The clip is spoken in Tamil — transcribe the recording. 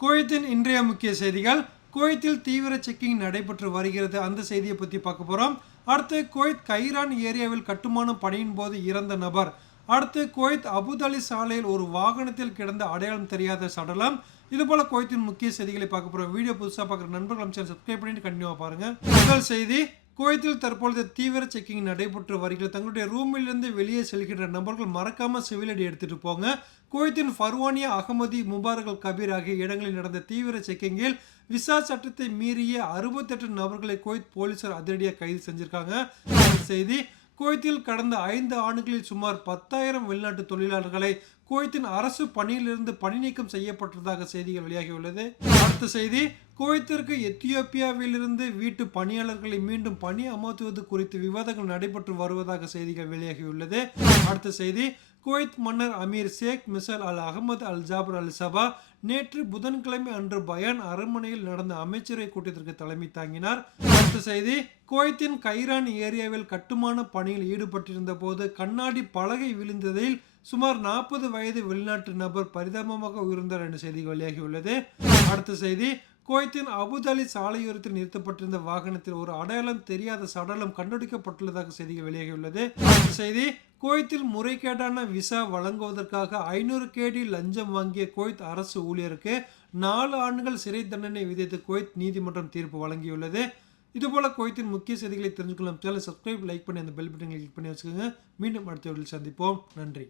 குவைத்தின் இன்றைய முக்கிய செய்திகள். குவைத்தில் தீவிர செக்கிங் நடைபெற்று வருகிறது. அந்த செய்தியை பற்றி பார்க்க போகிறோம் அடுத்து குவைத் கைரான் ஏரியாவில் கட்டுமானம் பணியின் போது இறந்த நபர். அடுத்து குவைத் அபுதாலி சாலையில் ஒரு வாகனத்தில் கிடந்த அடையாளம் தெரியாத சடலம். இது போல குவைத்தின் முக்கிய செய்திகளை பார்க்க போகிறோம் வீடியோ புதுசாக பார்க்குற நண்பர்கள் சேனல் சப்ஸ்கிரைப் பண்ணிட்டு கண்டினியூவாக பாருங்கள் முதல் செய்தி குவைத்தில் தற்பொழுது தீவிர செக்கிங் நடைபெற்று வருகிறது. தங்களுடைய ரூமிலிருந்து வெளியே செல்கின்ற நபர்கள் மறக்காமல் செவிலடி எடுத்துகிட்டு போங்க. குவைத்தின் Farwaniya Ahmadi Mubarak Al Kabeer ஆகிய இடங்களில் நடந்த தீவிர செக்கிங்கில் விசா சட்டத்தை மீறிய அறுபத்தெட்டு நபர்களை குவைத் போலீசார் அதிரடியாக கைது செஞ்சிருக்காங்க. செய்தி குவைத்தில் கடந்த ஐந்து ஆண்டுகளில் சுமார் பத்தாயிரம் வெளிநாட்டு தொழிலாளர்களை குவைத்தின் அரசு பணியிலிருந்து பணி நீக்கம் செய்யப்பட்டதாக செய்திகள் வெளியாகியுள்ளது. அடுத்த செய்தி குவைத்திற்கு எத்தியோப்பியாவிலிருந்து வீட்டு பணியாளர்களை மீண்டும் பணி அமர்த்துவது குறித்து விவாதங்கள் நடைபெற்று வருவதாக செய்திகள் வெளியாகியுள்ளது. அடுத்த செய்தி குவைத் மன்னர் அமீர் ஷேக் மிசல் அல் அகமது அல் ஜாபர் அல் சபா நேற்று புதன்கிழமை அன்று பயான் அரண்மனையில் நடந்த அமைச்சரவை கூட்டத்திற்கு தலைமை தாங்கினார். அடுத்த செய்தி குவைத்தின் கைரான் ஏரியாவில் கட்டுமான பணியில் ஈடுபட்டிருந்த போது கண்ணாடி பலகை விழுந்ததில் சுமார் நாற்பது வயது வெளிநாட்டு நபர் பரிதாபமாக உயிர்ந்தார் என்ற செய்தி வெளியாகியுள்ளது. அடுத்த செய்தி குவைத்தின் அபுதாலி சாலையோரத்தில் நிறுத்தப்பட்டிருந்த வாகனத்தில் ஒரு அடையாளம் தெரியாத சடலம் கண்டுபிடிக்கப்பட்டுள்ளதாக செய்திகள் வெளியாகியுள்ளது. செய்தி குவைத்தில் முறைகேடான விசா வழங்குவதற்காக ஐநூறு கேடி லஞ்சம் வாங்கிய குவைத் அரசு ஊழியருக்கு நாலு ஆண்டுகள் சிறை தண்டனை விதித்து குவைத் நீதிமன்றம் தீர்ப்பு வழங்கியுள்ளது. இதுபோல குவைத்தின் முக்கிய செய்திகளை தெரிஞ்சுக்கலாம் சேனல் சப்ஸ்கிரைப் லைக் பண்ணி அந்த பெல் பட்டனை கிளிக் பண்ணி வச்சுக்கோங்க. மீண்டும் அடுத்த சந்திப்போம். நன்றி.